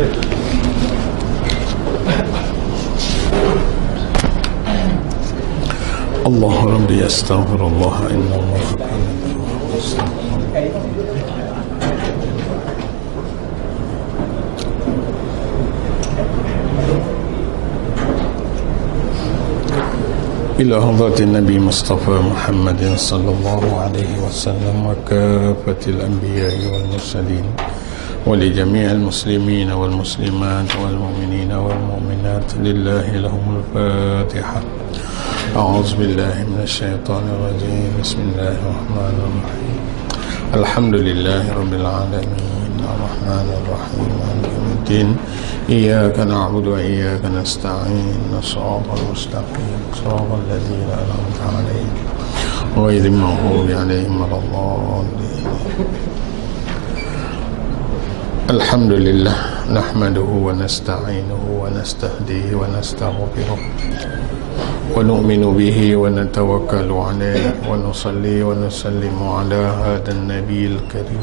Allah Rabbi astaghfirullah inna Allah ila hadratin Nabi Mustafa Muhammadin sallallahu alaihi wasallam wa kafatil anbiya'i wal mursalin wa li jami'il muslimin wal muslimat wal mu'minin wal mu'minat lillahi lahumul fatihah. A'udzu billahi minasyaitonir rajim. Bismillahirrahmanirrahim. Alhamdulillahi rabbil alamin arrahmanir rahim maliki yaumiddin. Iyyaka na'budu wa iyyaka nasta'in. Shiratal mustaqim shiratal ladzina an'amta 'alaihim ghairil maghdubi 'alaihim waladdallin. Alhamdulillah nahmaduhu wa nasta'inuhu wa nastahdihi wa nastaghfiruh wa nu'minu bihi wa natawakkalu 'alaihi wa nusalli wa nusallimu 'ala hadan nabiyil karim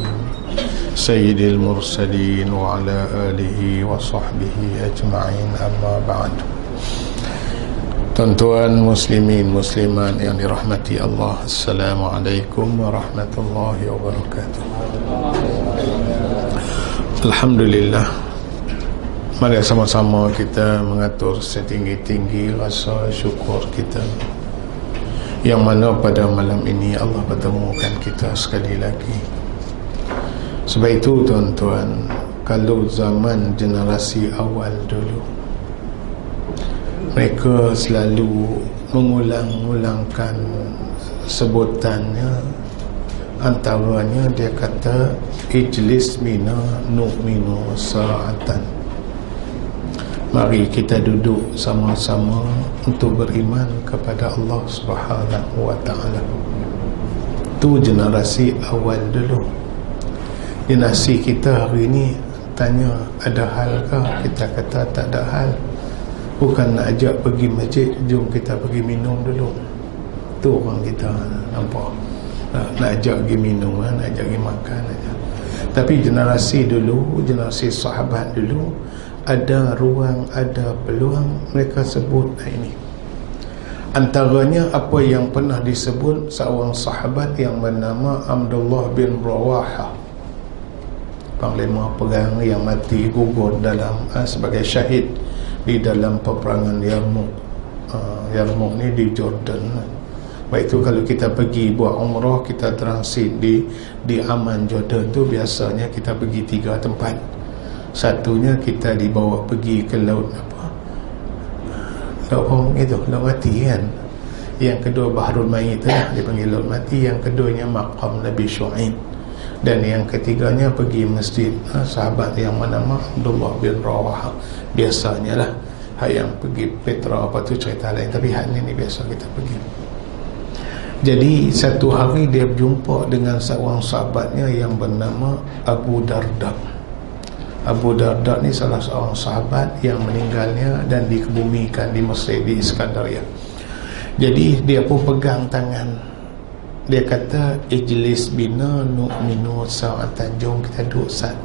sayyidil mursalin wa 'ala alihi wa sahbihi ajma'in, amma ba'du. Tuan-tuan muslimin muslimat yang dirahmati Allah, assalamualaikum warahmatullahi wabarakatuh. Alhamdulillah, mari sama-sama kita mengatur setinggi-tinggi rasa syukur kita, yang mana pada malam ini Allah pertemukan kita sekali lagi. Sebab itu tuan-tuan, kalau zaman generasi awal dulu, mereka selalu mengulang-ulangkan sebutannya, antaranya dia kata ijlis mina nu'minu sa'atan. Mari kita duduk sama-sama untuk beriman kepada Allah Subhanahu wa ta'ala. Itu generasi awal dulu. Generasi kita hari ini tanya ada hal ke, kita kata tak ada hal. Bukan nak ajak pergi masjid, jom kita pergi minum dulu. Tu orang kita nampak. Nak ajak pergi minum, nak ajak pergi makan aja. Tapi generasi dulu, generasi sahabat dulu, ada ruang, ada peluang, mereka sebut ini. Antaranya apa yang pernah disebut seorang sahabat yang bernama Abdullah bin Rawaha, panglima perang yang mati gugur dalam sebagai syahid di dalam peperangan Yarmouk. Yarmouk ni di Jordan. Baik itu kalau kita pergi buat umrah, kita transit di Aman Jordan tu, biasanya kita pergi 3 tempat. Satunya kita dibawa pergi ke laut apa? Laut itu, laut mati kan. Yang kedua Bahrul Mayit tu lah, dipanggil laut mati. Yang keduanya Maqam Nabi Syu'aib. Dan yang ketiganya pergi masjid sahabat yang bernama Abdullah bin Rawaha. Biasanya lah yang pergi Petra apa tu cerita lain, tapi hal ni biasa kita pergi. Jadi satu hari dia berjumpa dengan seorang sahabatnya yang bernama Abu Darda. Abu Darda ni salah seorang sahabat yang meninggalnya dan dikebumikan di Mesir, di Iskandaria. Jadi dia pun pegang tangan. Dia kata ijlis bina nu'minu sa'atan, jom kita duduk saat.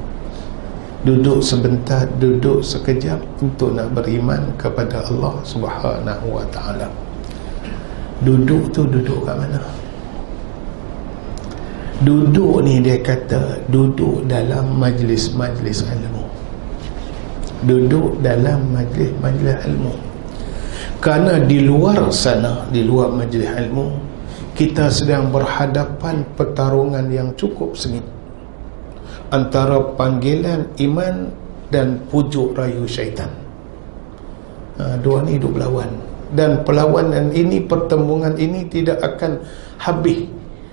Duduk sebentar, duduk sekejap untuk nak beriman kepada Allah Subhanahu wa ta'ala. Duduk tu duduk kat mana? Duduk ni dia kata duduk dalam majlis-majlis ilmu. Duduk dalam majlis-majlis ilmu. Kerana di luar sana, di luar majlis ilmu, kita sedang berhadapan pertarungan yang cukup sengit antara panggilan iman dan pujuk rayu syaitan. Dua ni hidup berlawan. Dan perlawanan ini, pertembungan ini tidak akan habis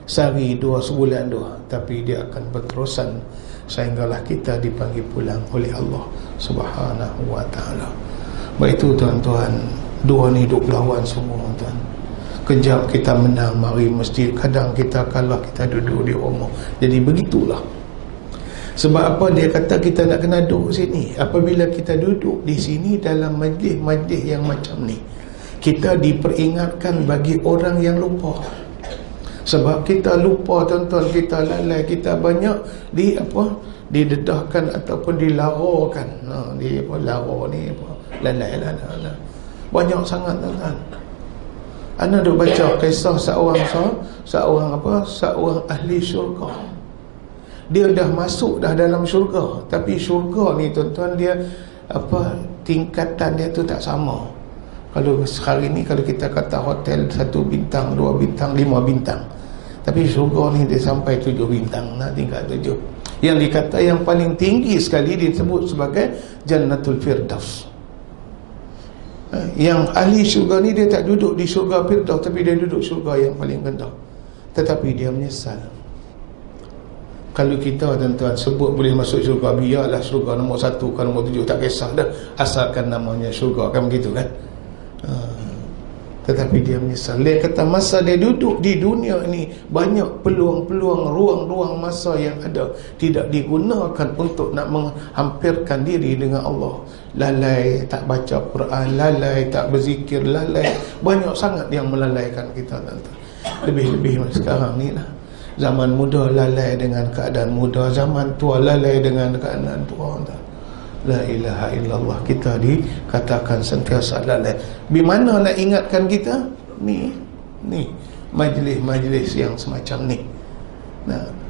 sehari dua, sebulan dua, tapi dia akan berterusan sehinggalah kita dipanggil pulang oleh Allah Subhanahu wa ta'ala. Baik itu tuan-tuan, dua ni hidup berlawan semua tuan. Kejap kita menang mari masjid, kadang kita kalah, kita duduk di rumah. Jadi begitulah. Sebab apa dia kata kita nak kena duduk sini? Apabila kita duduk di sini dalam majlis-majlis yang macam ni, kita diperingatkan bagi orang yang lupa. Sebab kita lupa tuan-tuan, kita lalai, kita banyak didedahkan ataupun dilarakan. Dia apa lara ni apa lalai. Banyak sangat tuan-tuan. Ana duk baca kisah seorang ahli syurga. Dia dah masuk dah dalam syurga, tapi syurga ni tuan-tuan dia tingkatan dia tu tak sama. Kalau hari ni kalau kita kata hotel 1 bintang, 2 bintang, 5 bintang, tapi syurga ni dia sampai 7 bintang, tingkat 7. Yang dikata yang paling tinggi sekali disebut sebagai Jannatul Firdaus. Yang ahli syurga ni dia tak duduk di syurga Firdaus, tapi dia duduk syurga yang paling rendah. Tetapi dia menyesal. Kalau kita tuan-tuan sebut boleh masuk syurga, biarlah syurga nombor 1 ke nombor 7, tak kisah dah, asalkan namanya syurga, kan begitu kan. Tetapi dia menyesal. Dia kata masa dia duduk di dunia ni, banyak peluang-peluang, ruang-ruang masa yang ada tidak digunakan untuk nak menghampirkan diri dengan Allah. Lalai tak baca Quran, lalai tak berzikir, lalai, banyak sangat yang melalaikan kita tuan-tuan. Lebih-lebih sekarang ni lah, zaman muda lalai dengan keadaan muda, zaman tua lalai dengan keadaan tua. La ilaha illallah, kita dikatakan sentiasa lalai. Bagaimana nak ingatkan kita? Ni majlis-majlis yang semacam ni.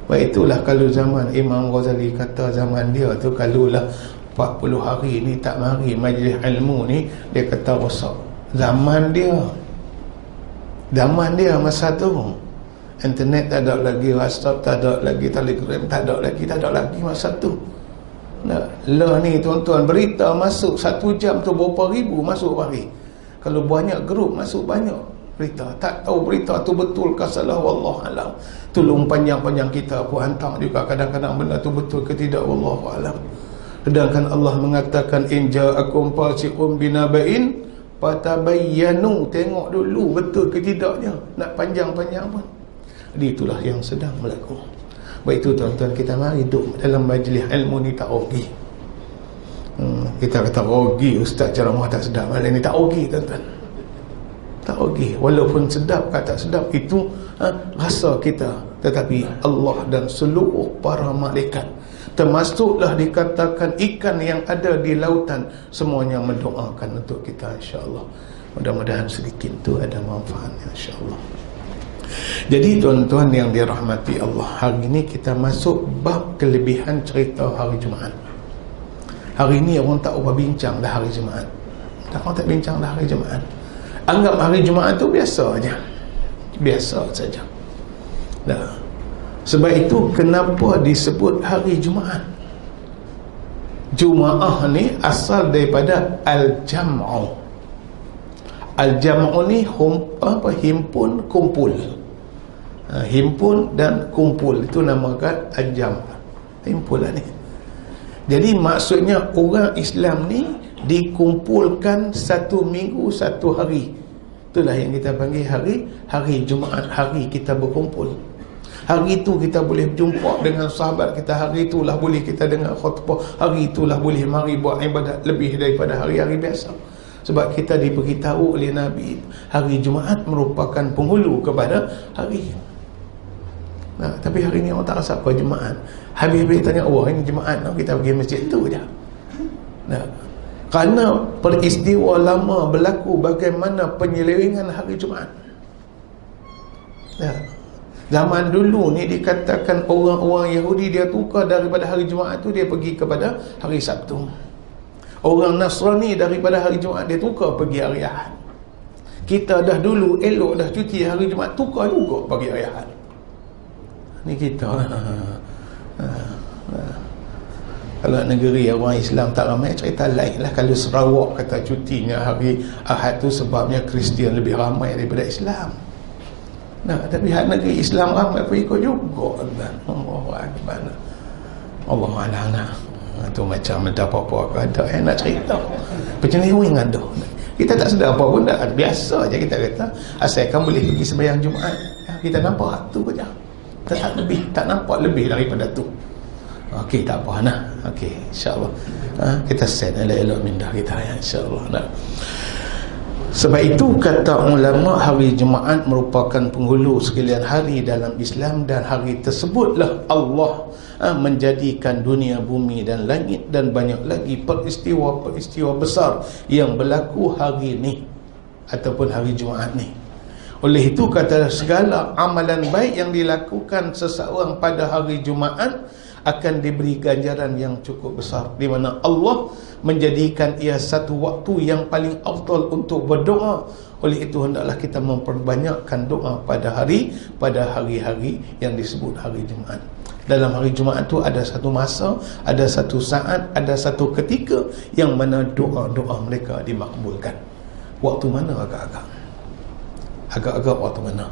Itulah kalau zaman Imam Ghazali kata zaman dia tu, kalaulah 40 hari ni tak mari majlis ilmu ni, dia kata rosak. Zaman dia masa tu internet tak ada lagi, WhatsApp tak ada lagi, Telegram tak ada lagi masa tu. Lah ni tuan-tuan, berita masuk 1 jam tu berapa ribu masuk hari. Kalau banyak grup masuk banyak berita. Tak tahu berita tu betul ke salah, wallahualam. Tolong panjang-panjang kita pun hantar juga kadang-kadang benda tu betul ke tidak, wallahualam. Sedangkan Allah mengatakan in ja'akum fasiqun binaba'in fatabayyanu, tengok dulu betul ke tidaknya. Nak panjang-panjang pun. Jadi itulah yang sedang berlaku. Baik itu tuan-tuan, kita mari duduk dalam majlis ilmu ni tak rugi. Kita kata rugi, ustaz ceramah tak sedap, malam ni tak rugi tuan-tuan. Tak rugi, walaupun sedap ke tak sedap itu rasa kita. Tetapi Allah dan seluruh para malaikat, termasuklah dikatakan ikan yang ada di lautan, semuanya mendoakan untuk kita, insya-Allah. Mudah-mudahan sedikit tu ada manfaatnya, insya-Allah. Jadi tuan-tuan yang dirahmati Allah, hari ini kita masuk bab kelebihan cerita hari Jumaat. Hari ini orang tak ubah bincang dah hari Jumaat. Orang tak bincang dah hari Jumaat. Anggap hari Jumaat tu biasa aja. Biasa saja. Dah. Sebab itu kenapa disebut hari Jumaat? Jumaah ni asal daripada al-jam'u. Al-jam'u ni himpun, kumpul. Himpun dan kumpul, itu namakan al-jam'. Himpunan ni. Jadi maksudnya orang Islam ni dikumpulkan 1 minggu 1 hari. Itulah yang kita panggil hari Jumaat, hari kita berkumpul. Hari itu kita boleh berjumpa dengan sahabat kita, hari itulah boleh kita dengar khutbah, hari itulah boleh mari buat ibadat lebih daripada hari-hari biasa. Sebab kita diberitahu oleh Nabi, hari Jumaat merupakan penghulu kepada hari. Tapi hari ni orang tak rasa apa Jumaat. Habis-habis tanya, ini Jumaat, kita pergi masjid tu je. Kerana peristiwa lama berlaku bagaimana penyelewengan hari Jumaat. Zaman dulu ni dikatakan orang-orang Yahudi dia tukar daripada hari Jumaat tu, dia pergi kepada hari Sabtu. Orang Nasrani daripada hari Jumaat dia tukar pergi hari Ahad. Kita dah dulu elok dah cuti hari Jumaat, tukar juga pergi hari Ahad. Ni kita. Kalau negeri orang Islam tak ramai, cerita lain lah. Kalau Sarawak kata cutinya hari Ahad tu sebabnya Kristian lebih ramai daripada Islam. Tapi hak negeri Islam ramai pun ikut juga. Allahu Akbar. Allah Alam. Itu macam ada apa-apa ada nak cerita. Penyeleweng ada. Kita tak sedar apa pun dah. Biasa je kita kata. Asalkan boleh pergi sembahyang Jumaat. Kita nampak tu saja. Tak nampak lebih daripada tu. Okey, tak apa nah. Okey, insya-Allah. Kita set elok-elok mindah kita ya, insya-Allah. Sebab itu kata ulama, hari Jumaat merupakan penghulu sekalian hari dalam Islam, dan hari tersebutlah Allah menjadikan dunia, bumi dan langit dan banyak lagi peristiwa-peristiwa besar yang berlaku hari ini ataupun hari Jumaat ni. Oleh itu kata, segala amalan baik yang dilakukan seseorang pada hari Jumaat akan diberi ganjaran yang cukup besar, di mana Allah menjadikan ia satu waktu yang paling afdal untuk berdoa. Oleh itu hendaklah kita memperbanyakkan doa pada hari-hari yang disebut hari Jumaat. Dalam hari Jumaat itu ada satu masa, ada satu saat, ada satu ketika yang mana doa-doa mereka dimakbulkan. Waktu mana agak-agak? Agak-agak waktu mana?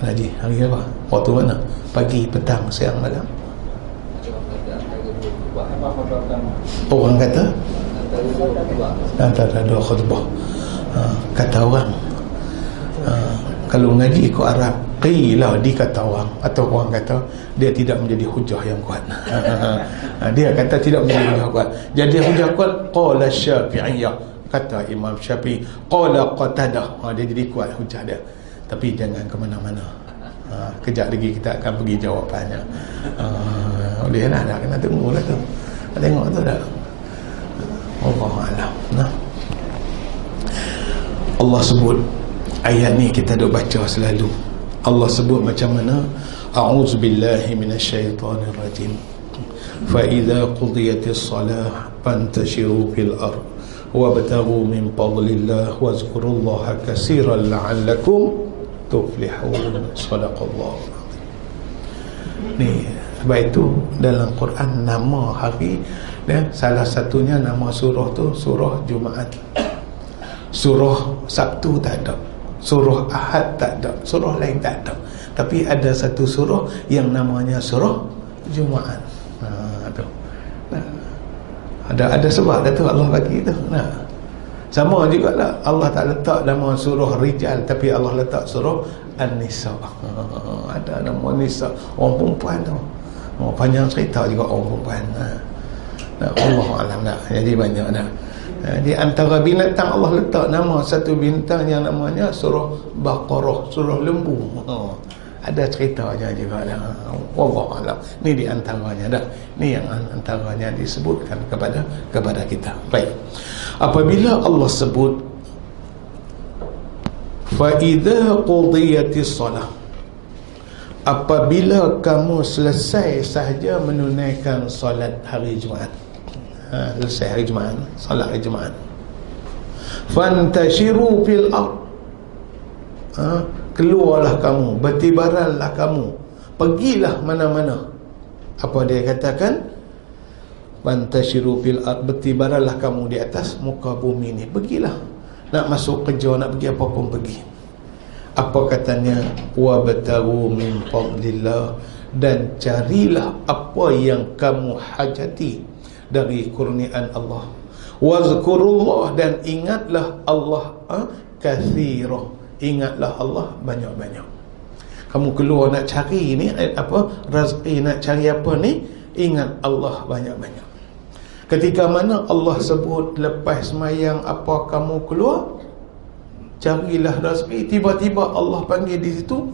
Haji, hari apa? Waktu mana? Pagi, petang, siang, malam? Orang kata antara dua khutbah. Kata orang, kalau ngaji ikut Arab, qila, dikata orang, atau orang kata dia tidak menjadi hujah yang kuat. Dia kata tidak menjadi hujah kuat. Jadi hujah kuat, qala Syafi'iyah, kata Imam Syafi'i, qala Qatadah. Dia jadi kuat hujah dia. Tapi jangan ke mana-mana. Kejap lagi kita akan pergi jawapannya. Boleh lah, dah kena tunggu lah tu. Tengok tu dah. Allahu'alam. Allah sebut, ayat ni kita duk baca selalu. Allah sebut macam mana? A'udzubillahi minasyaitanirrajim. Fa idza qudiyatis salah fantashiru fil ard wabtaghu min fadlillah wazkurullaha katsiran la'allakum tuflihun. Sadaqallahu. Ni sebab itu dalam Quran nama hari dan salah satunya nama surah tu surah Jumaat. Surah Sabtu tak ada, surah Ahad tak ada, surah lain tak ada. Tapi ada satu surah yang namanya surah Jumaat. Tu. Ada sebab dah tu Allah bagi tu. Sama juga lah, Allah tak letak nama surah Rijal, tapi Allah letak surah An-Nisa. Ada nama Nisa, orang perempuan tu. Panjang cerita juga orang perempuan. Allahu'alam. Jadi banyak dah. Di antara binatang Allah letak nama satu bintang yang namanya surah Baqarah, surah lembu. Ada ceritanya juga dah. Allahu'alam. Ni di antaranya dah. Ni yang antaranya disebutkan kepada kita. Baik. Apabila Allah sebut fa idza qudiyatis salah, apabila kamu selesai sahaja menunaikan solat hari Jumaat, selesai hari Jumaat, solat hari Jumaat, fantashiru fil ard, keluarlah kamu, bertibaranlah kamu, pergilah mana-mana. Apa dia katakan? Fantashiru fil ard, bertibaranlah kamu di atas muka bumi ni, pergilah. Nak masuk kerja, nak pergi apa pun pergi. Apa katanya? Wabtaghu min fadlillah, dan carilah apa yang kamu hajati dari kurniaan Allah. Wazkurullah, dan ingatlah Allah katsira, ingatlah Allah banyak-banyak. Kamu keluar nak cari ni apa, rezeki, nak cari apa ni, ingat Allah banyak-banyak. Ketika mana Allah sebut lepas semayang apa kamu keluar, carilah rezeki, tiba-tiba Allah panggil di situ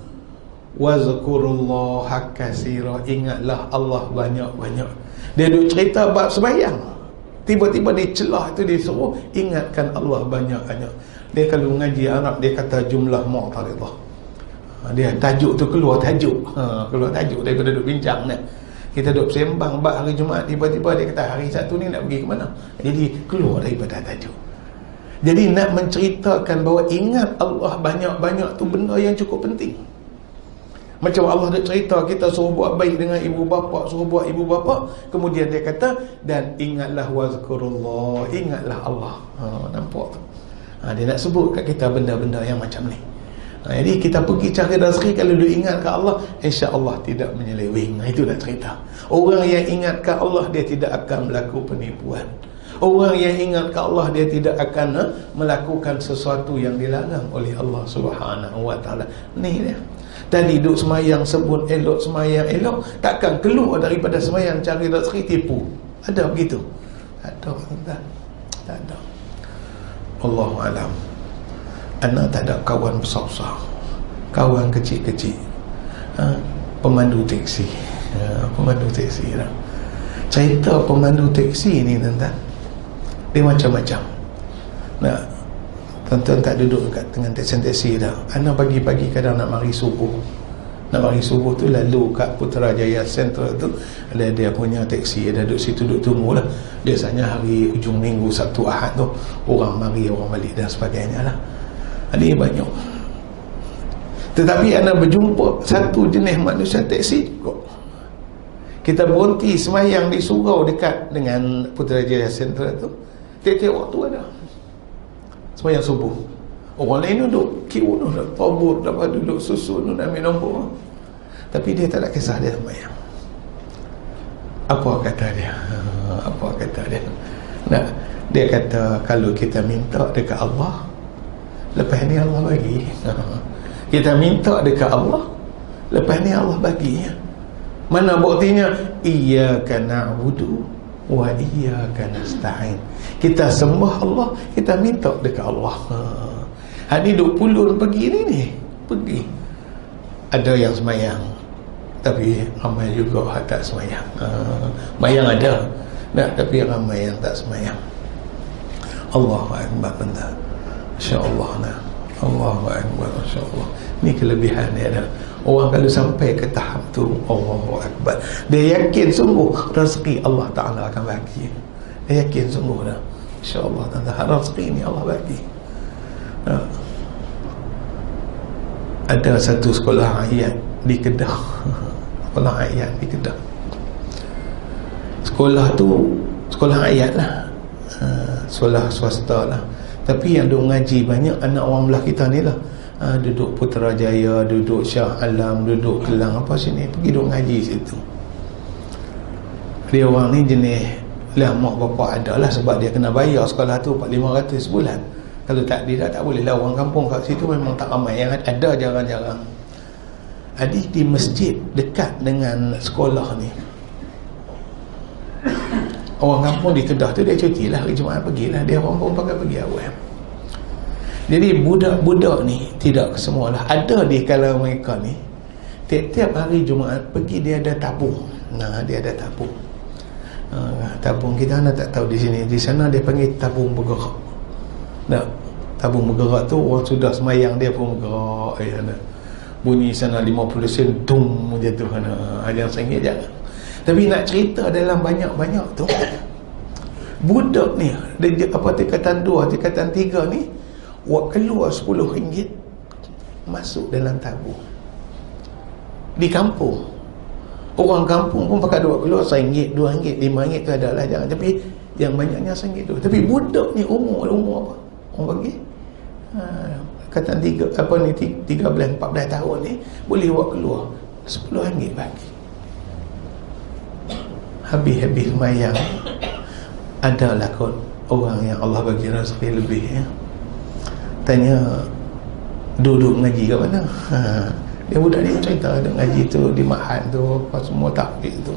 wazkurullaha katsira, ingatlah Allah banyak-banyak. Dia duk cerita bab sembahyang, tiba-tiba dia celah itu disuruh ingatkan Allah banyak-banyak. Dia kalau ngaji Arab dia kata jumlah mu'taridah. Dia tajuk tu keluar tajuk. Keluar tajuk daripada duk bincang ni. Kita duk sembang bab hari Jumaat, tiba-tiba dia kata hari Sabtu ni nak pergi ke mana. Jadi keluar daripada tajuk. Jadi nak menceritakan bahawa ingat Allah banyak-banyak tu benda yang cukup penting. Macam Allah dah cerita kita suruh buat baik dengan ibu bapa, suruh buat ibu bapa, kemudian dia kata dan ingatlah wazkurullah, ingatlah Allah. Nampak tu. Dia nak sebut kat kita benda-benda yang macam ni. Jadi kita pergi cari rezeki, kalau dia ingat ke Allah, insya-Allah tidak menyeleweng. Itu dah cerita. Orang yang ingat ke Allah, dia tidak akan melakukan penipuan. Orang yang ingat ke Allah, dia tidak akan melakukan sesuatu yang dilarang oleh Allah Subhanahu wa taala. Ni dia. Tadi duduk semayang sebut elok, semayang elok, takkan keluar daripada semayang cari rezeki tipu. Ada begitu? Tak ada. Allah alam. Ana tak ada kawan besar-besar, kawan kecil-kecil, pemandu teksi. Pemandu teksi lah. Cerita pemandu teksi ni tuan-tuan, dia macam-macam. Nah, tuan-tuan tak duduk dekat dengan teksi dah. Ana pagi-pagi kadang nak mari subuh. Nak mari subuh tu lalu kat Putrajaya Central tu ada dia punya teksi, ada duduk situ, duduk tunggu lah. Biasanya hari ujung minggu, Sabtu Ahad tu orang mari orang balik dan sebagainya lah. Ada banyak. Tetapi anda berjumpa satu jenis manusia teksi juga. Kita berhenti semayang di surau dekat dengan Putrajaya Central tu, tiap-tiap waktu ada semayang subuh. Orang lain duduk queue tu, dah tabur, dapat duduk susun, nak ambil nombor. Tapi dia tak nak kisah, dia semayang. Apa kata dia? Apa kata dia? Nah, dia kata kalau kita minta dekat Allah, lepas ni Allah bagi. Kita minta dekat Allah, lepas ni Allah bagi. Mana buktinya? Iyyaka na'budu wa iyyaka nasta'in. Kita sembah Allah, kita minta dekat Allah. Hari duk pulun pergi ni pergi. Ada yang semayang, tapi ramai juga yang tak semayang. Semayang ada, tapi ramai yang tak semayang. Allahu Akbar benda. Masya-Allah nah. Allahu Akbar, masya-Allah. Ni kelebihan dia ada. Orang kalau sampai ke tahap tu, Allahu Akbar, dia yakin sungguh rezeki Allah Ta'ala akan bagi. Dia yakin sungguh dah. Insya-Allah rezeki ni Allah bagi. Ada satu sekolah ayat di Kedah. Sekolah ayat di Kedah. Sekolah tu sekolah ayat lah, sekolah swasta lah. Tapi yang duk ngaji banyak anak orang belah kita ni lah. Duduk Putrajaya, duduk Shah Alam, duduk Kelang apa sini, pergi duk ngaji situ. Dia orang ni jenis lah mak bapak ada lah, sebab dia kena bayar sekolah tu 400-500 sebulan. Kalau tak, dia tak boleh lah. Orang kampung kat situ memang tak ramai, yang ada jarang-jarang. Jadi di masjid dekat dengan sekolah ni, orang kampung di Kedah tu dia cuti lah, hari Jumaat pergilah. Dia orang pun pakai pergi awal. Jadi budak-budak ni tidak kesemualah. Ada di kalangan mereka ni, tiap-tiap hari Jumaat pergi dia ada tabung. Nah, dia ada tabung. Tabung kita anda tak tahu di sini. Di sana dia panggil tabung bergerak. Nah, tabung bergerak tu orang sudah semayang dia pun bergerak. Bunyi sana 50 sen, dum jatuh. Jangan sengit jangan. Tapi nak cerita dalam banyak-banyak tu, budak ni dia, apa tingkatan 2, tingkatan 3 ni, wak keluar RM10 masuk dalam tabung. Di kampung, orang kampung pun pakai duit keluar RM1, RM2, RM5 tu adalah jangan. Tapi yang banyaknya RM1 tu. Tapi budak ni umur apa? Orang bagi kata 13-14 tahun ni boleh buat keluar RM10 bagi. Habis-habis semayang, adalah kot orang yang Allah bagi rezeki lebih ya. Tanya duduk ngaji kat mana? Dia budak ni cerita duduk ngaji tu di Mahat tu, apa semua tahfiz tu.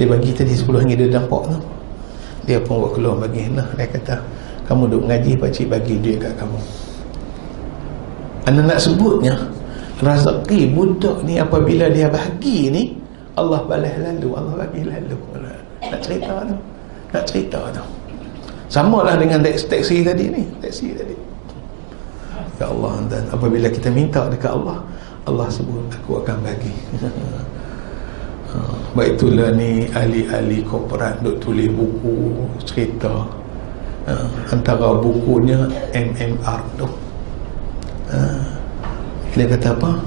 Dia bagi tadi RM10 dia nampak tu. Dia pun buat keluar bagi. Nah, dia kata, kamu duduk ngaji, pakcik bagi duit kat kamu. Anda nak sebutnya rezeki budak ni apabila dia bagi ni, Allah balas lalu, Allah bagi lalu. Nak cerita tu. Sama lah dengan teksi tadi ni. Teksi tadi. Ya Allah, dan apabila kita minta dekat Allah, Allah sebut, aku akan bagi. Baik itulah ni ahli-ahli korporat duk tulis buku cerita. Antara bukunya MMR tu. Dia kata apa?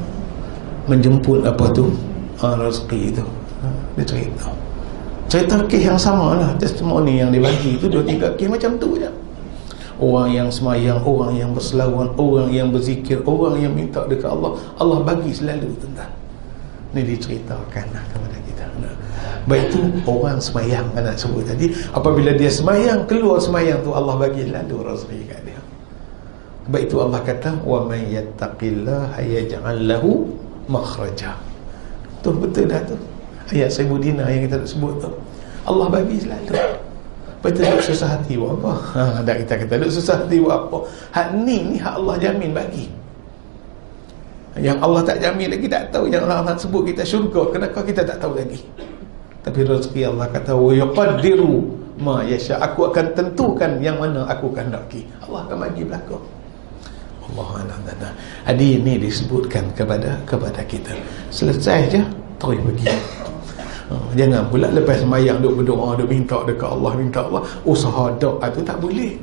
Menjemput apa tu? Rezeki tu. Dia cerita kes yang sama lah. Testimoni yang dibagi tu 2-3 kes macam tu je. Orang yang semayang, orang yang berselawat, orang yang berzikir, orang yang minta dekat Allah, Allah bagi selalu tuan-tuan. Ni diceritakan lah kepada kita. Baik tu orang semayang kan nak sebut tadi, apabila dia semayang, keluar semayang tu Allah bagi lalu rezeki kat dia. Baik tu Allah kata, wa may yattaqillaha yaj'al lahu makhraja. Tu betul dah tu. Ayat 1000 dinar yang kita sebut tu, Allah bagi selalu. Lepas tu duk susah hati buat apa? Dah kita kata duk susah hati buat apa? Hak ni hak Allah jamin bagi. Yang Allah tak jamin lagi tak tahu. Yang Allah sebut kita syurga, kenapa kita tak tahu lagi? Tapi rezeki Allah kata wa yuqaddiru ma yasha, aku akan tentukan yang mana aku kehendaki. Allah akan bagi belaka. Allah Ta'ala. Hadis ini disebutkan kepada kita. Selesai je terus pergi. Jangan pula lepas sembahyang duk berdoa, duk minta dekat Allah, minta Allah, usaha doa tu tak boleh.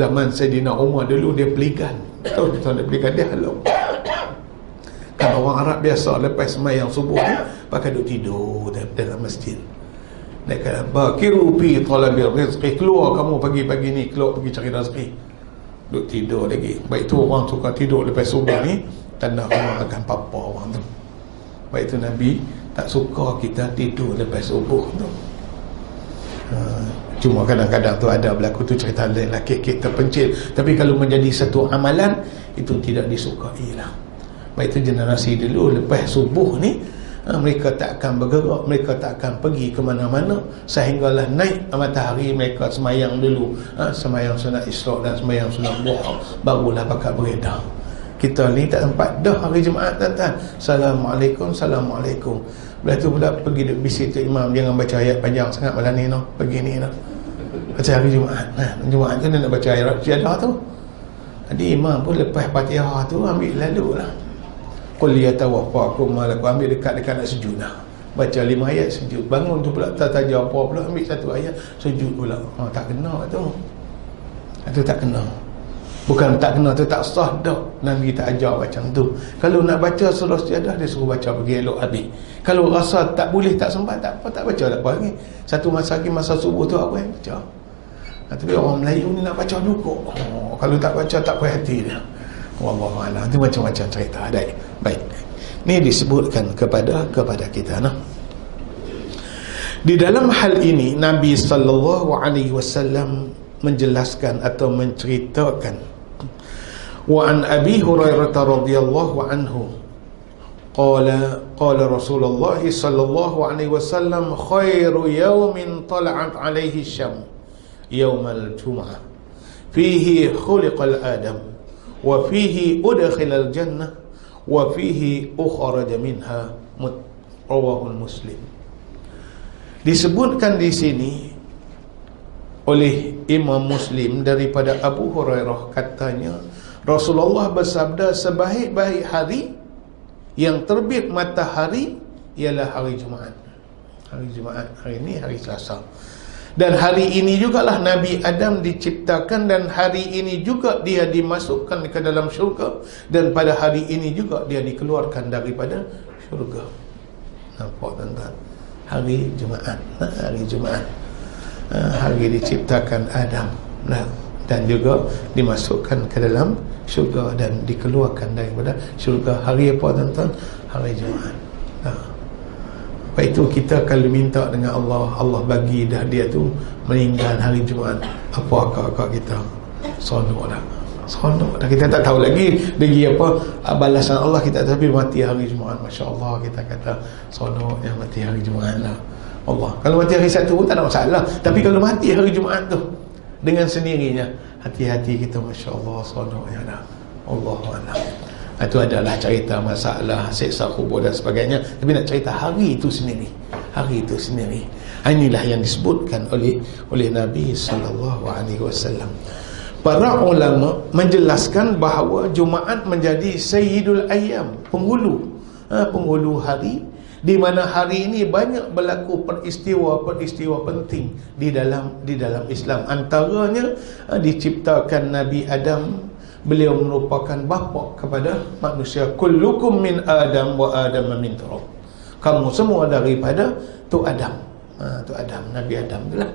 Zaman Sayyidina Umar dulu dia peligan. Tahu dia peligan, dia halau. Kan orang Arab biasa lepas sembahyang subuh ni pakai duk tidur dalam masjid. Dia kata bakiru fi talabil rizqi, keluar kamu pagi-pagi ni, keluar pergi cari rezeki. Duk tidur lagi. Baik tu orang suka tidur lepas subuh ni, tanda orang akan papa orang tu. Baik tu Nabi tak suka kita tidur lepas subuh tu. Cuma kadang-kadang tu ada berlaku tu cerita lain lah, kek-kek terpencil. Tapi kalau menjadi satu amalan, itu tidak disukai lah. Baik tu generasi dulu lepas subuh ni, mereka tak akan bergerak, mereka tak akan pergi ke mana-mana sehinggalah naik matahari mereka semayang dulu, semayang sunat Isra' dan semayang sunat Duha, barulah pakai beredar. Kita ni tak sempat dah hari Jumaat, tuan-tuan, Assalamualaikum, Assalamualaikum. Lepas tu pula pergi bisik tu imam, jangan baca ayat panjang sangat malam ni no, pergi ni no, baca hari Jumaat. Jumaat tu dia nak baca ayat syahadah tu. Jadi imam pun lepas Fatihah tu ambil lalu lah, qul yatawaffakum malakum, ambil dekat-dekat nak sujud dah. Baca 5 ayat sujud. Bangun tu pula tak tahu apa pula, ambil 1 ayat sujud pula. Tak kena tu. Itu tak kena. Bukan tak kena tu, tak sah dah. Nabi tak ajar macam tu. Kalau nak baca surah Syahadah, dia suruh baca pergi elok habis. Kalau rasa tak boleh, tak sempat, tak apa, tak baca tak apa lagi. Satu masa lagi, masa subuh tu apa yang baca. Tapi orang Melayu ni nak baca juga. Kalau tak baca tak puas hati dia. Wallahualam. Itu macam-macam cerita. Baik. Ini disebutkan kepada kita. Nah. Di dalam hal ini Nabi SAW menjelaskan atau menceritakan. Wa an Abi Hurairah radhiyallahu anhu qala Rasulullah sallallahu alaihi wasallam khairu yawmin tala'at alaihi syam yawmal jum'ah fihi khuliqal adam wa fihi udkhilal jannah wa fihi ukhraja minha, rawahul Muslim. Disebutkan di sini oleh Imam Muslim daripada Abu Hurairah, katanya Rasulullah bersabda, sebaik-baik hari yang terbit matahari ialah hari Jumaat. Hari Jumaat, hari ini hari Selasa. Dan hari ini jugalah Nabi Adam diciptakan, dan hari ini juga dia dimasukkan ke dalam syurga, dan pada hari ini juga dia dikeluarkan daripada syurga. Nampak tuan-tuan? Hari Jumaat, hari Jumaat, hari diciptakan Adam, dan juga dimasukkan ke dalam syurga dan dikeluarkan daripada syurga. Hari apa tuan-tuan? Hari Jumaat. Lepas itu kita kalau minta dengan Allah, Allah bagi dah dia tu meninggal hari Jumaat, apa akak-akak kita sonok dah. Sonok dah. Kita tak tahu lagi apa balasan Allah kita, tapi mati hari Jumaat, Masya Allah, kita kata sonok yang mati hari Jumaat lah. Allah, kalau mati hari Sabtu pun tak ada masalah, tapi kalau mati hari Jumaat tu dengan sendirinya, hati-hati kita, Masya Allah, sonoknya dah. Allahuakbar. Itu adalah cerita masalah seksa kubur dan sebagainya, tapi nak cerita hari itu sendiri. Hari itu sendiri. Inilah yang disebutkan oleh Nabi SAW. Para ulama menjelaskan bahawa Jumaat menjadi Sayyidul Ayyam, penghulu hari, di mana hari ini banyak berlaku peristiwa penting di dalam Islam. Antaranya diciptakan Nabi Adam. Beliau merupakan bapa kepada manusia. Kullukum min Adam wa Adam min turab. Kamu semua daripada tu Adam. Tu Adam, Nabi Adam itulah.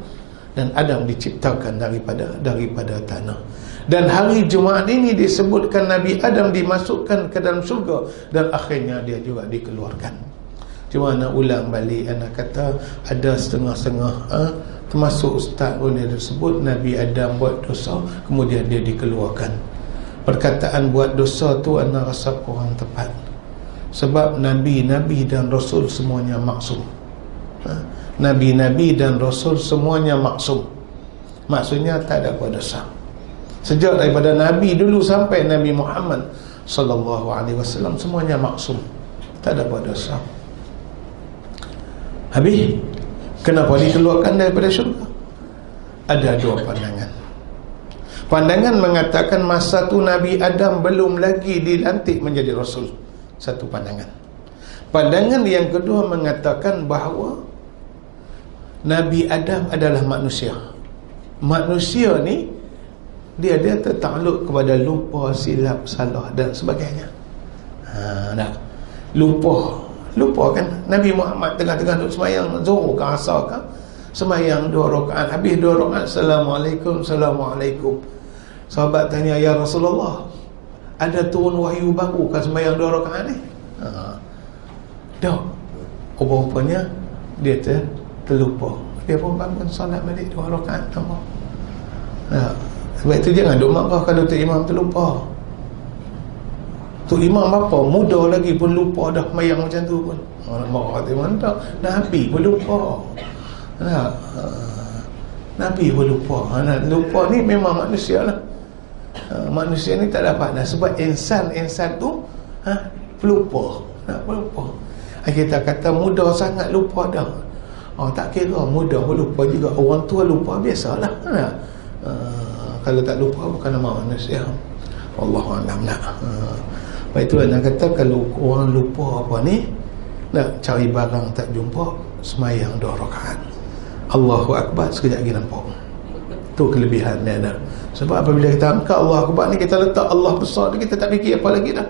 Dan Adam diciptakan daripada tanah. Dan hari Jumaat ini disebutkan Nabi Adam dimasukkan ke dalam syurga, dan akhirnya dia juga dikeluarkan. Cuma nak ulang balik, anak kata ada setengah-setengah, termasuk ustaz pun dia sebut Nabi Adam buat dosa, kemudian dia dikeluarkan. Perkataan buat dosa tu anak rasa kurang tepat, sebab Nabi-Nabi dan Rasul semuanya maksum. Nabi-Nabi dan Rasul semuanya maksum. Maksudnya tak ada apa dosa. Sejak daripada Nabi dulu sampai Nabi Muhammad sallallahu alaihi wasallam, semuanya maksum, tak ada apa dosa. Habis, kenapa dikeluarkan daripada syurga? Ada dua pandangan. Pandangan mengatakan masa tu Nabi Adam belum lagi dilantik menjadi Rasul. Satu pandangan. Pandangan yang kedua mengatakan bahawa Nabi Adam adalah manusia. Manusia ni dia tertakluk kepada lupa, silap, salah dan sebagainya. Lupa kan. Nabi Muhammad tengah-tengah duduk semayang Zuhur ke Asar ke, semayang 2 rakaat, habis 2 rakaat Assalamualaikum. Sahabat tanya, ya Rasulullah, ada turun wahyu baru ke semayang 2 rakaat ni? Tak. Rupanya dia terlupa. Dia pun bangun solat balik 2 rakaat tambah. Sebab itu jangan duk marah kalau Tok Imam terlupa. Tok Imam apa? Muda lagi pun lupa dah mayang macam tu pun. Marah Tok Imam tak. Nabi pun lupa. Nabi pun lupa. Lupa ni memang manusia lah. Manusia ni tak dapat dah. Sebab insan tu pelupa. Pelupa. Kita kata muda sangat lupa dah. Tak kira muda pun lupa juga. Orang tua lupa biasalah. Kalau tak lupa bukan nama manusia. Wallahualam nak. Itulah nak kata kalau orang lupa apa ni, nak cari barang tak jumpa, semayang 2 rakaat. Allahu Akbar, sekejap lagi nampak. Tu kelebihan dia ada. Sebab apabila kita angkat Allah Akbar ni, kita letak Allah besar ni, kita tak fikir apa lagi dah.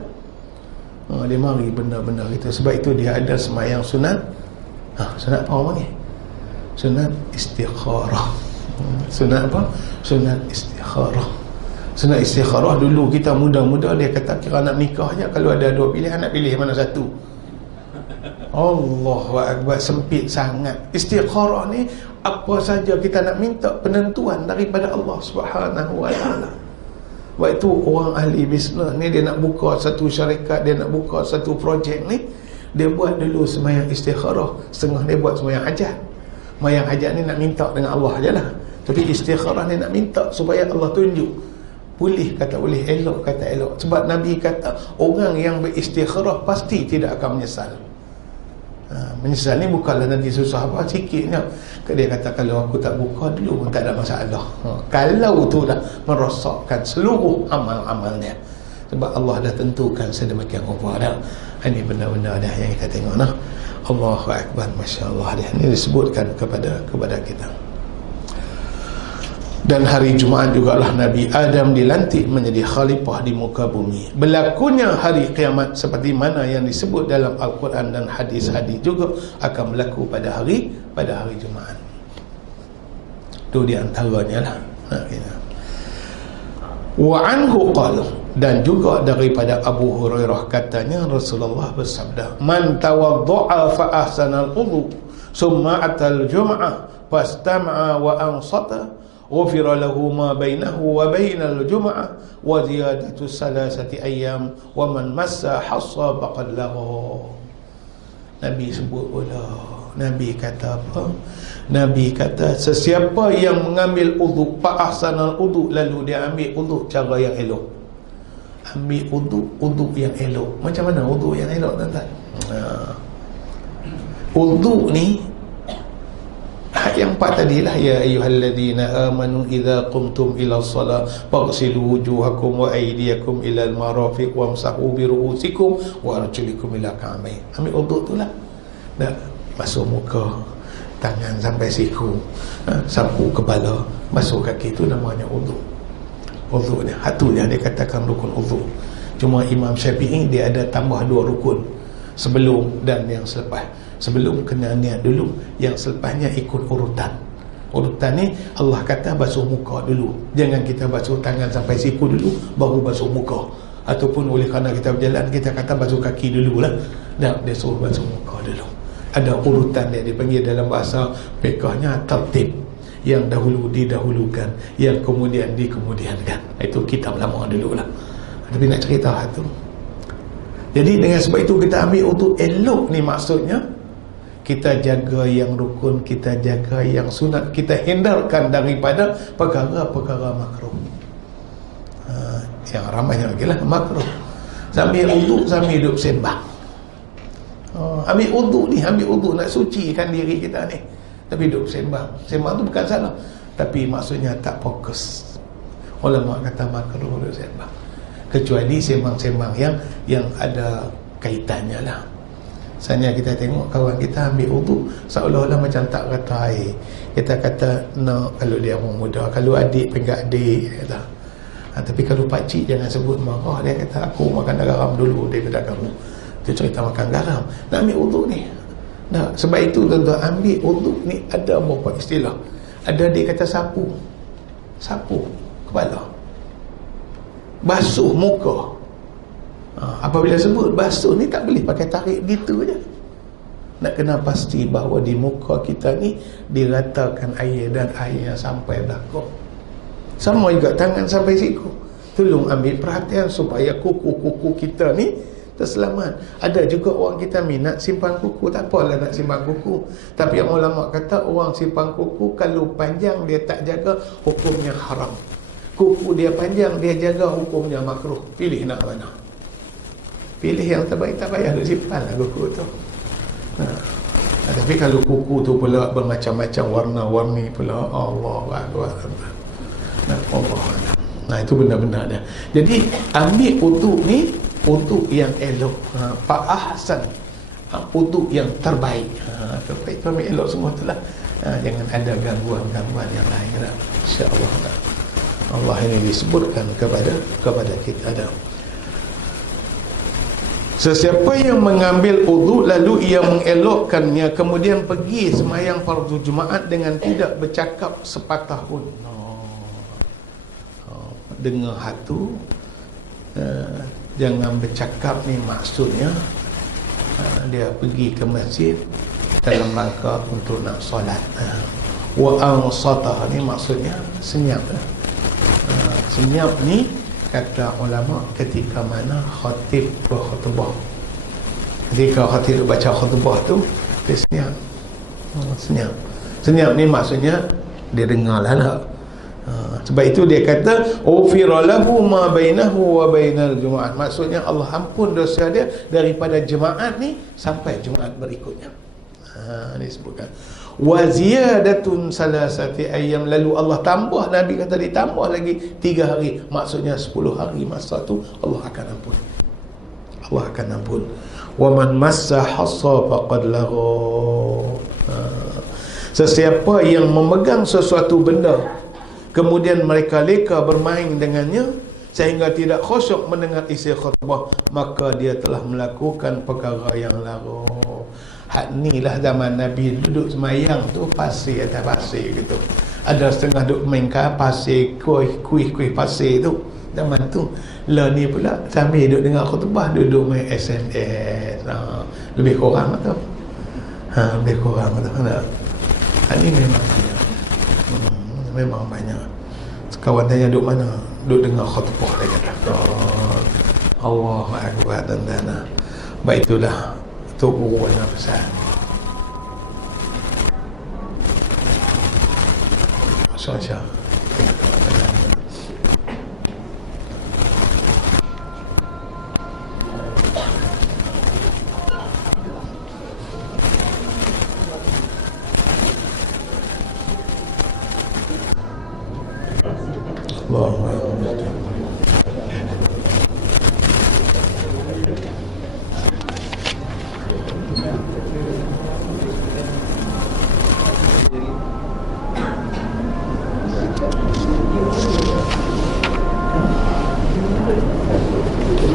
Dia mari benda-benda kita. Sebab itu dia ada semayang sunat. Sunat apa orang ni? Sunat istikharah. Sunat apa? Sunat istikharah. Sunat istikharah dulu kita muda-muda, dia kata kira nak nikah je, kalau ada 2 pilihan nak pilih mana satu. Allahu Akbar, sempit sangat. Istikharah ni apa saja kita nak minta penentuan daripada Allah Subhanahu wa taala. Waktu orang ahli bisnes ni, dia nak buka satu syarikat, dia nak buka satu projek ni, dia buat dulu semayang istikharah, setengah dia buat semayang hajat. Semayang hajat ni nak minta dengan Allah je lah. Tapi istikharah ni nak minta supaya Allah tunjuk. Boleh kata boleh, elok kata elok. Sebab Nabi kata orang yang beristikharah pasti tidak akan menyesal. Menyesal ni bukanlah nanti susah apa, sikitnya. Dia kata kalau aku tak buka dulu pun tak ada masalah. Kalau tu dah merosakkan seluruh amal-amalnya. Sebab Allah dah tentukan sedemikian rupa dah. Ini benda-benda dah yang kita tengok nah. Allahu Akbar, masya-Allah. Ini disebutkan kepada kita. Dan hari Jumaat jugalah Nabi Adam dilantik menjadi khalifah di muka bumi. Berlakunya hari kiamat seperti mana yang disebut dalam Al-Quran dan hadis-hadis juga akan berlaku pada hari Jumaat. Itu di antaranya lah. Wa anhu qala, dan juga daripada Abu Hurairah katanya Rasulullah bersabda, man tawadda'a fa ahsana al-wudu summa atal jum'ah fastama'a wa ansata ghufira lahu ma bainahu wa bainal jum'ah wa ziyadatu salasati ayyam wa man massa hassa faqad lahu. Nabi sebut pula, Nabi kata apa? Nabi kata sesiapa yang mengambil uduk fa ahsanal uduk, lalu dia ambil uduk cara yang elok. Ambil uduk yang elok. Macam mana uduk yang elok tuan-tuan? Uduk ni yang 4 tadilah, ya ayyuhalladzina amanu idza qumtum ila shalah faghsilu wujuhakum wa aydiyakum ila al-marafiq wamsahu bi ru'usikum wa arjulikum ila ka'bayn. Ambil uduk tu lah. Dah basuh muka, tangan sampai siku, sapu kepala, basuh kaki, tu namanya uduk. Uduk ni hatunya dia katakan rukun uduk. Cuma Imam Syafi'i dia ada tambah 2 rukun, sebelum dan yang selepas. Sebelum kena niat dulu, yang selepasnya ikut urutan. Urutan ni Allah kata basuh muka dulu, jangan kita basuh tangan sampai siku dulu baru basuh muka. Ataupun oleh kerana kita berjalan, kita kata basuh kaki dulu lah. Dan dia suruh basuh muka dulu. Ada urutan dia dipanggil dalam bahasa fiqhnya tertib. Yang dahulu didahulukan, yang kemudian dikemudiankan. Itu kitab lama dulu lah. Tapi nak cerita tu. Jadi dengan sebab itu kita ambil untuk elok ni, maksudnya kita jaga yang rukun, kita jaga yang sunat, kita hindarkan daripada perkara-perkara makruh. Yang ramainya lagi lah makruh. Sambil uduk, sambil hidup sembang. Ambil uduk ni, ambil uduk nak sucikan diri kita ni, tapi hidup sembang. Sembang tu bukan salah, tapi maksudnya tak fokus. Ulama kata makruh hidup sembang, kecuali sembang-sembang yang ada kaitannya lah. Misalnya kita tengok kawan kita ambil uduk, seolah-olah macam tak rata air. Kita kata nak, kalau dia orang muda, kalau adik pegang adik, kata. Tapi kalau pakcik jangan sebut marah. Dia kata aku makan garam dulu daripada kamu. Dia cerita makan garam. Nak ambil uduk ni. Nah, sebab itu tuan-tuan, ambil uduk ni ada beberapa istilah. Ada dia kata sapu. Sapu kepala. Basuh muka. Apabila sebut basuh ni tak boleh pakai tarik gitu je. Nak kena pasti bahawa di muka kita ni diratakan air, dan airnya sampai belakang. Sama juga tangan sampai siku. Tolong ambil perhatian supaya kuku-kuku kita ni terselamat. Ada juga orang kita minat simpan kuku, tak apalah nak simpan kuku. Tapi yang ulama kata orang simpan kuku kalau panjang dia tak jaga, hukumnya haram. Kuku dia panjang dia jaga, hukumnya makruh. Pilih nak mana? Pilih yang terbaik, tak payah nak simpan lah kuku tu. Tapi kalau kuku tu pula bermacam-macam warna-warni pula, Allah Akbar. Nah, itu benda-benda dia. Jadi ambil uduk ni uduk yang elok, fa ahsan, uduk yang terbaik. Terbaik tu ambil elok semua tu lah. Jangan ada gangguan-gangguan yang lain lah. InsyaAllah Allah ini disebutkan kepada kita ada. Sesiapa yang mengambil uduk lalu ia mengelokkannya, kemudian pergi semayang fardu Jumaat dengan tidak bercakap sepatah pun. Dengar hatu, jangan bercakap ni maksudnya dia pergi ke masjid dalam rangka untuk nak solat. Wa ansatah ni maksudnya senyap. Senyap ni kata ulama ketika mana khatib berkhutbah. Ketika khatib baca khutbah tu dia senyap. Senyap. Senyap ni maksudnya dia dengar lah. Sebab itu dia kata ufira lahu ma bainahu wa bainal jumaat. Maksudnya Allah ampun dosa dia daripada Jumaat ni sampai Jumaat berikutnya. Disebutkan wa ziyadatun salasati ayyam, lalu Allah tambah, Nabi kata ditambah lagi 3 hari, maksudnya 10 hari masa tu Allah akan ampun. Allah akan ampun. Wa man massa hassa faqad lagha. Sesiapa yang memegang sesuatu benda kemudian mereka leka bermain dengannya sehingga tidak khusyuk mendengar isi khutbah, maka dia telah melakukan perkara yang lara. Hak ni lah zaman Nabi duduk semayang tu pasir atas pasir gitu. Ada setengah duduk main pasir, kuih pasir tu. Zaman tu lah ni pula sambil duduk dengar khutbah duduk main SMS. Lebih kurang tu. Lebih kurang tu. Hak ni memang memang banyak. Kawan tanya duduk mana? Duduk dengar khutbah dia kata. Allahu Akbar dan dana. Baik itulah tu guru yang pesan. Masya-Allah.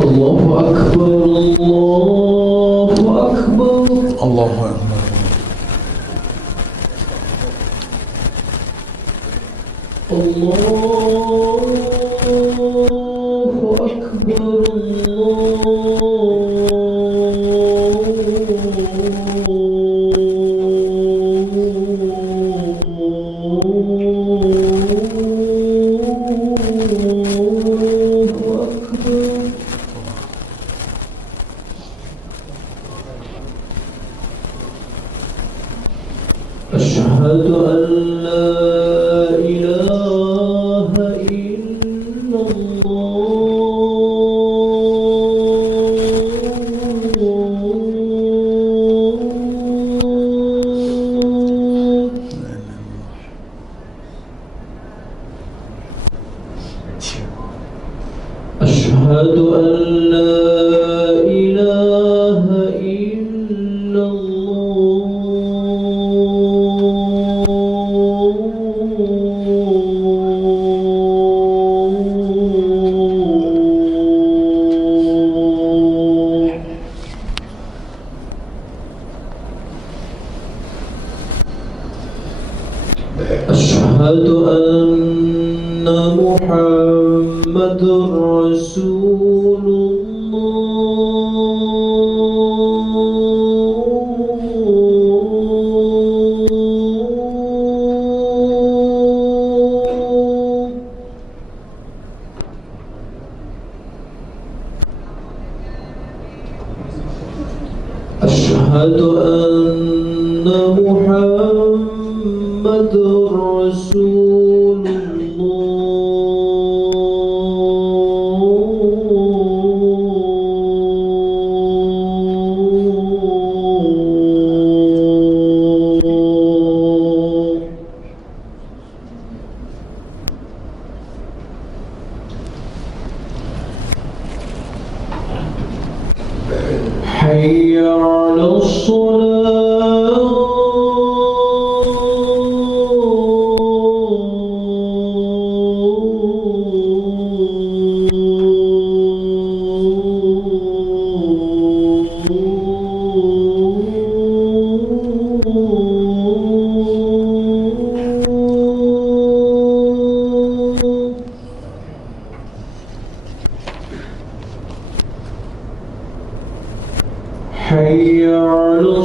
Allahu Akbar, Allahu Akbar, Allahu Akbar. Allahu Akbar, أشهد أن لا إله إلا أشهد أن محمد رسول الله. أشهد أن محمد رسول الله. حي على حي على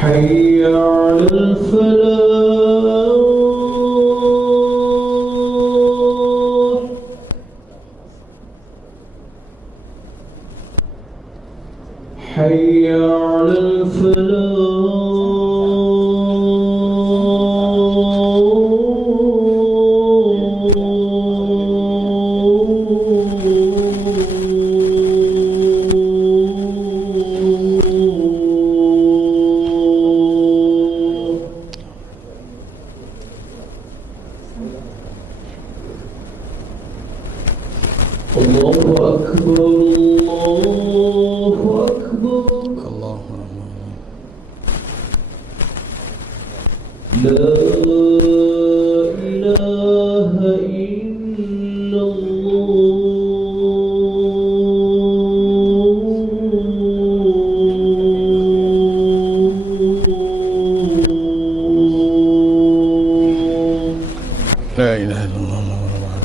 حي على الفلاح. حي على الله أكبر الله أكبر. لا إله إلا الله. لا إله إلا الله محمد رسول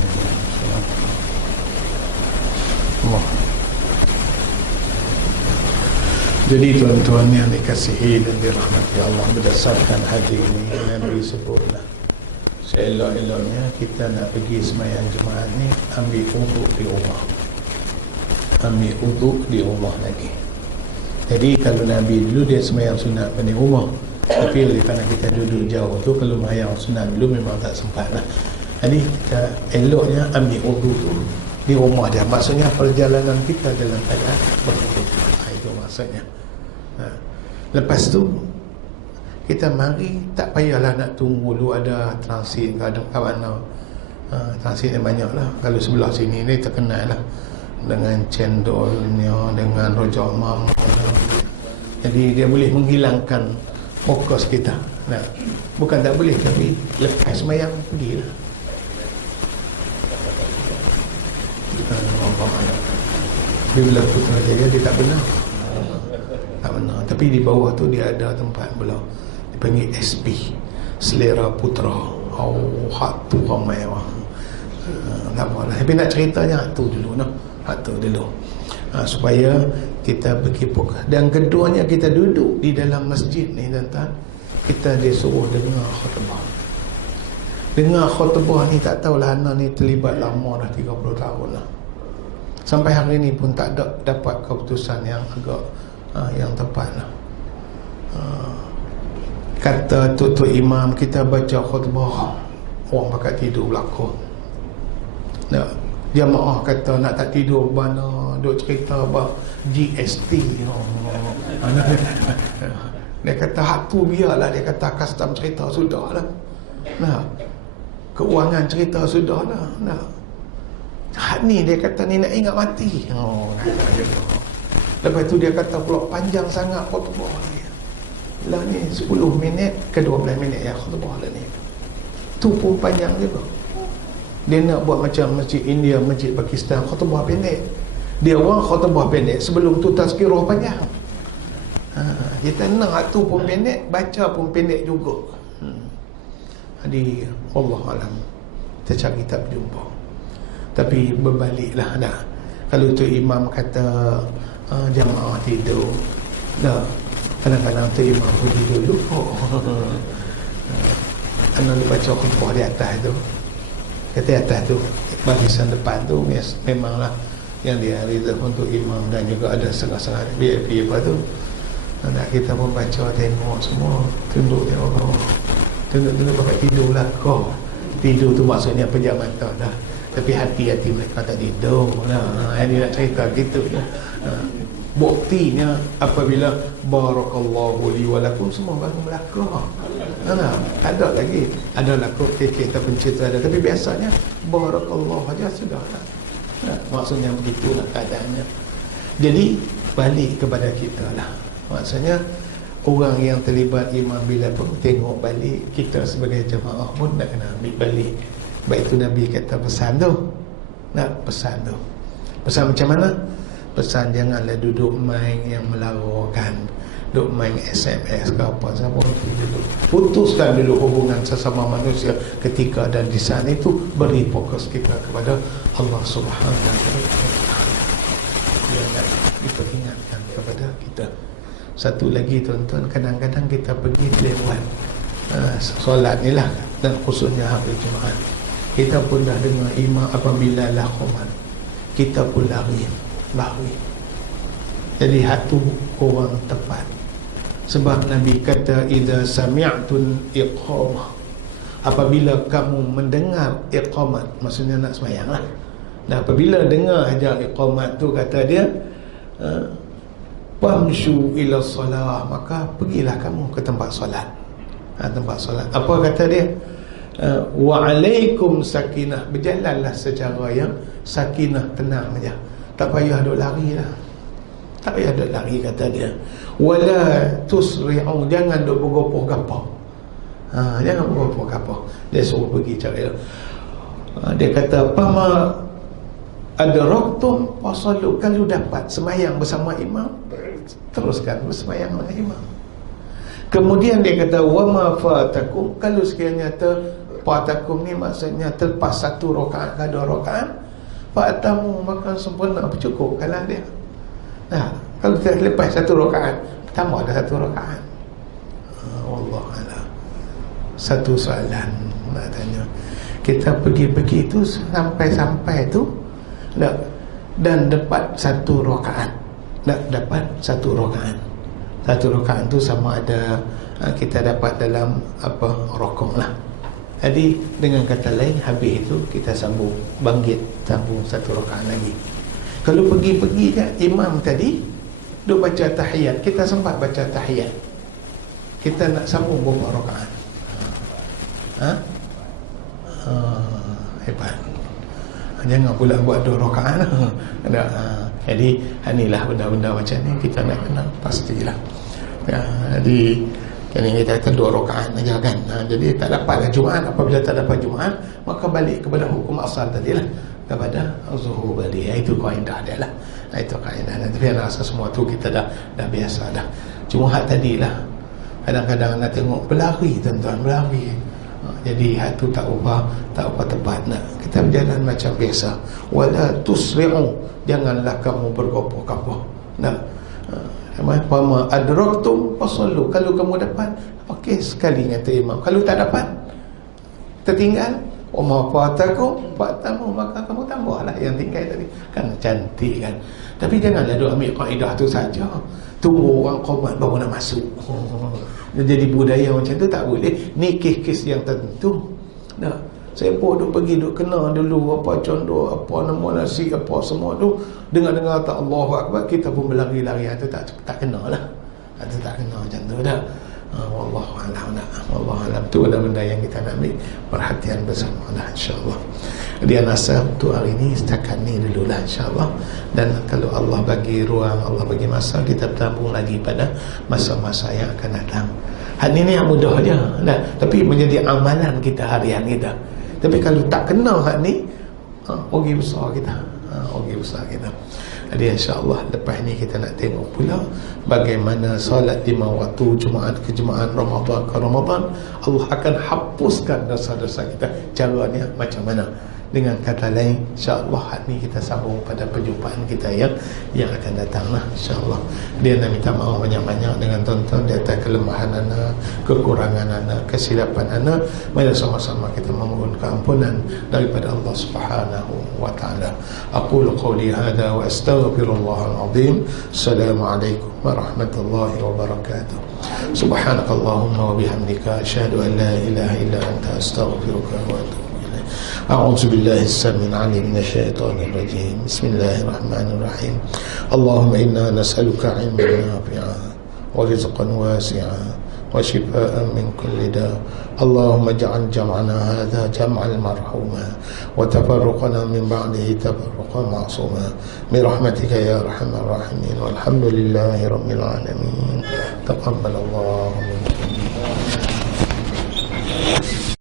Allah. Jadi tuan-tuan yang dikasihi dan dirahmati Allah, berdasarkan hadis ini Nabi sebutlah seelok-eloknya kita nak pergi sembahyang Jumaat ni ambil uduk di rumah. Ambil uduk di rumah lagi. Jadi kalau Nabi dulu dia sembahyang sunat di rumah, tapi oleh kerana kita duduk jauh tu, kalau sembahyang sunat dulu memang tak sempat lah. Jadi kita eloknya ambil uduk tu di rumah dia. Maksudnya perjalanan kita dalam keadaan berwuduk. Itu maksudnya. Lepas tu kita mari, tak payahlah nak tunggu dulu ada transit ke ada kat mana. Transit ni banyak lah. Kalau sebelah sini ni terkenal lah dengan cendolnya, dengan rojak mama. Jadi dia boleh menghilangkan fokus kita. Bukan tak boleh, tapi lepas sembahyang pergilah. Bila Putrajaya dia tak benar. Tak benar. Tapi di bawah tu dia ada tempat pula dipanggil SP, Selera Putra. Hak tu ramai orang. Tak apalah. Tapi nak ceritanya hak tu dulu noh. Hak tu dulu. Supaya kita berkipuk. Dan keduanya kita duduk di dalam masjid ni tuan-tuan, kita disuruh dengar khutbah. dengar khutbah ni tak tahulah Ana ni terlibat lama dah 30 tahun lah. Sampai hari ni pun tak ada dapat keputusan yang agak yang tepat lah. Kata Tok Imam, kita baca khutbah orang pakai tidur belakang. Jamaah kata nak tak tidur mana duk cerita bah GST. Dia kata hak tu biarlah, dia kata custom cerita sudah lah. Keuangan cerita sudah lah. Hak ni dia kata ni nak ingat mati. Lepas tu dia kata pula panjang sangat khutbah ni. Lah ni 10 minit ke 12 minit ya khutbah lah ni. Tu pun panjang juga. Dia nak buat macam masjid India, masjid Pakistan, khutbah pendek. Dia orang khutbah pendek, sebelum tu tazkirah panjang. Kita nak tu pun pendek, baca pun pendek juga. Jadi Allah alam, kita cari tak berjumpa. Tapi berbaliklah dah. Kalau tu imam kata jamaah tidur, dah kadang-kadang tu imam pun tidur lupa. Anak baca khutbah di atas tu, kata atas tu barisan depan tu memanglah yang dia reserve untuk imam dan juga ada setengah-setengah VIP apa tu. Nak kita pun baca tengok semua, tunduk tengok bawah, tunduk pakai tidur lah kau. Tidur tu maksudnya pejam mata dah, tapi hati-hati mereka tak tidur lah. Dia nak cerita gitu ya. Buktinya apabila barakallahu li wa lakum semua baru melakar. Ada lagi, ada laku kita pencipta ada, tapi biasanya barakallahu aja sudah lah. Maksudnya begitulah keadaannya. Jadi balik kepada kita lah. Maksudnya orang yang terlibat imam bila pun tengok balik, kita sebagai jemaah pun nak kena ambil balik. Baik itu Nabi kata pesan tu. Pesan tu. Pesan macam mana? Pesan janganlah duduk main yang melarakan, duduk main SMS ke apa sama dulu. Putuskan dulu hubungan sesama manusia ketika dan di sana itu, beri fokus kita kepada Allah Subhanahu wa taala. Dia nak diperingatkan kepada kita. Satu lagi tuan-tuan, kadang-kadang kita pergi lewat solat ni lah, dan khususnya hari Jumaat, kita pun dah dengar imam apabila lakuman, kita pun lari. Jadi hatu orang tepat. Sebab Nabi kata idza sami'tul iqamah, apabila kamu mendengar iqamat, maksudnya nak sembahyang lah. Dan apabila dengar ajar iqamat tu, kata dia famshu ila salah, maka pergilah kamu ke tempat solat. Tempat solat. Apa kata dia? Wa alaikum sakinah, berjalanlah secara yang sakinah, tenang aja. Tak payah duk lari lah. Tak payah duk lari, kata dia. Wala tusri'u, jangan duk bergopoh-gapoh. Jangan bergopoh-gapoh. Dia suruh pergi cari. Dia kata pama adraktum fasallu, kalau dapat semayang bersama imam, teruskan bersemayang dengan imam. Kemudian dia kata wama fatakum, kalau sekiranya fatakum ni maksudnya terlepas satu rakaat ke dua rakaat, fatamu, maka sempurna, bercukup kalau dia. Kalau kita lepas satu rakaat, tambah ada satu rakaat. Wallah a'lam. Satu soalan nak tanya, kita pergi-pergi tu sampai tu dan dapat satu rakaat, dapat satu rakaat. Satu rakaat tu sama ada kita dapat dalam rokok lah. Jadi dengan kata lain, habis itu kita sambung, sambung satu rakaat lagi. Kalau pergi-pergi je, imam tadi duk baca tahiyat, kita sempat baca tahiyat, kita nak sambung berapa rakaat? Hebat. Jangan pula buat 2 rakaat. Jadi inilah benda-benda macam ni kita nak kenal pastilah. Jadi kan kita kata 2 rakaat aja kan. Jadi tak dapatlah Jumaat. Apabila tak dapat Jumaat, maka balik kepada hukum asal tadilah, kepada zuhur tadi. Itu kaedah dia lah. Itu kaedah. Tapi saya rasa semua tu kita dah biasa dah. Jumaat tadilah kadang-kadang nak tengok berlari, tuan-tuan, berlari. Jadi hati tak ubah tepat nak. Kita berjalan macam biasa. Wala tusri'u, janganlah kamu bergopoh-gopoh. Pama adraktum fasallu, kalau kamu dapat, okey sekali kata imam. Kalau tak dapat, tertinggal, umur apa takut pak tamu, maka kamu tambahlah yang tinggal tadi. Kan cantik kan. Tapi janganlah duk ambil kaedah tu saja, tunggu orang qomat baru nak masuk. Jadi budaya macam tu tak boleh. Ni kes-kes yang tertentu. Dah, saya pun duk pergi duk kena dulu apa contoh, apa nama nasi, apa semua tu, dengar-dengar tak Allahu Akbar, kita pun berlari-lari. Itu tak kena lah. Itu tak kena macam tu dah. Wallahu a'lam. Wallahu a'lam. Tu adalah benda yang kita nak ambil perhatian bersama lah, insya-Allah. Dia nasihat untuk hari ini setakat ni dululah, insya-Allah. Dan kalau Allah bagi ruang, Allah bagi masa, kita bertambung lagi pada masa-masa yang akan datang. Hari ini yang mudah je dah, tapi menjadi amalan kita harian kita. Tapi kalau tak kena hak ni, rugi besar kita. Rugi besar kita. Jadi insya-Allah lepas ni kita nak tengok pula bagaimana solat 5 waktu, Jumaat ke Jumaat, Ramadan ke Ramadan, Allah akan hapuskan dosa-dosa kita. Caranya macam mana? Dengan kata lain, insya-Allah hari ni kita sambung pada perjumpaan kita yang akan datang lah, insya-Allah. Dia nak minta maaf banyak-banyak dengan tuan-tuan di atas kelemahan ana, kekurangan ana, kesilapan ana. Mari sama-sama kita memohon keampunan daripada Allah Subhanahu wa taala. Aqulu qawli hadza wa astaghfirullahal azim. Assalamualaikum warahmatullahi wabarakatuh. Subhanakallahumma wa bihamdika asyhadu an la ilaha illa anta astaghfiruka wa atubu. أعوذ بالله السميع العليم من الشيطان الرجيم. بسم الله الرحمن الرحيم. اللهم إنا نسألك علما نافعا ورزقا واسعا وشفاء من كل داء. اللهم اجعل جمعنا هذا جمعا مرحوما وتفرقنا من بعده تفرقا معصوما برحمتك يا أرحم الراحمين. والحمد لله رب العالمين. تقبل الله منك.